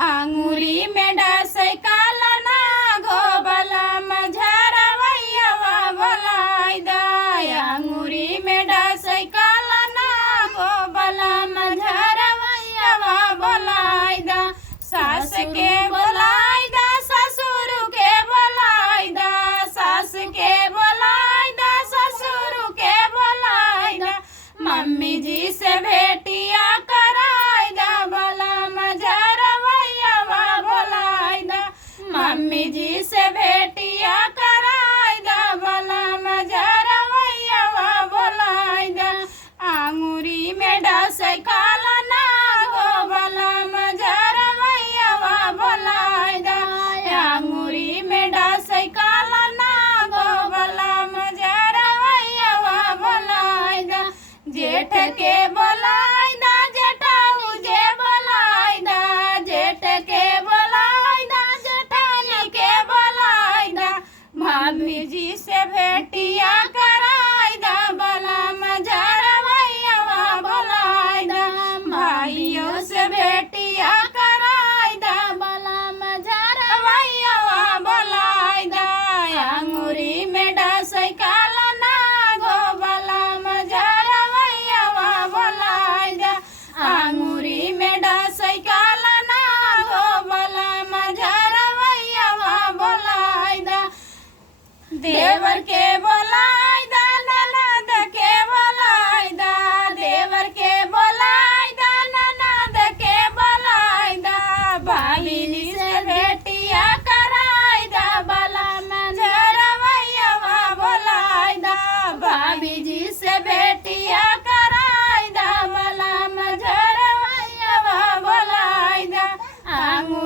आंगुरी में डसै काला ना गोबला मझरवैया बोलाई दा आंगुरी में डसै काला ना गोबला मझरवैया बोलाई दा सास के बोलाई दा ससुर के बोलाई दा सास के बोलाई दा ससुर के बोलाई दा मम्मी जी से भेटिया कराई दा भला मझरवैया बोलाई दा मम्मी जी से भेटिया कराई दा भला मझरवैया बोलाई दा आंगुरी में डसै काला ना गोबला मझरवैया बोलाई दा आंगुरी में डसै काला ना गोबला मझरवैया बोलाई दा जेठ के बोलाई दा जेठाऊ जे बोलाई दा जेठ के बोलाई दा जेठानी के बोलाई दा भाभी जी से भेटिया कराई दा भला मझरवैया बोलाई दा भाइयों से भेटिया कराई दा भला मझरवैया बोलाई दा आंगुरी में डसै काला ना गोबला मझरवैया बोलाई दा आंगुरी में डसै काला ना गोबला मझरवैया बोलाई दा देवर के बोलाई दा ननद के बोलाई दा देवर के बोलाई दा ननद के बोलाई दा भाभी से भेटिया कराई दा भला मझरवैया बोलाई दा भाभी जी से भेटिया कराई दा भला मझरवैया बोलाई दा आंगू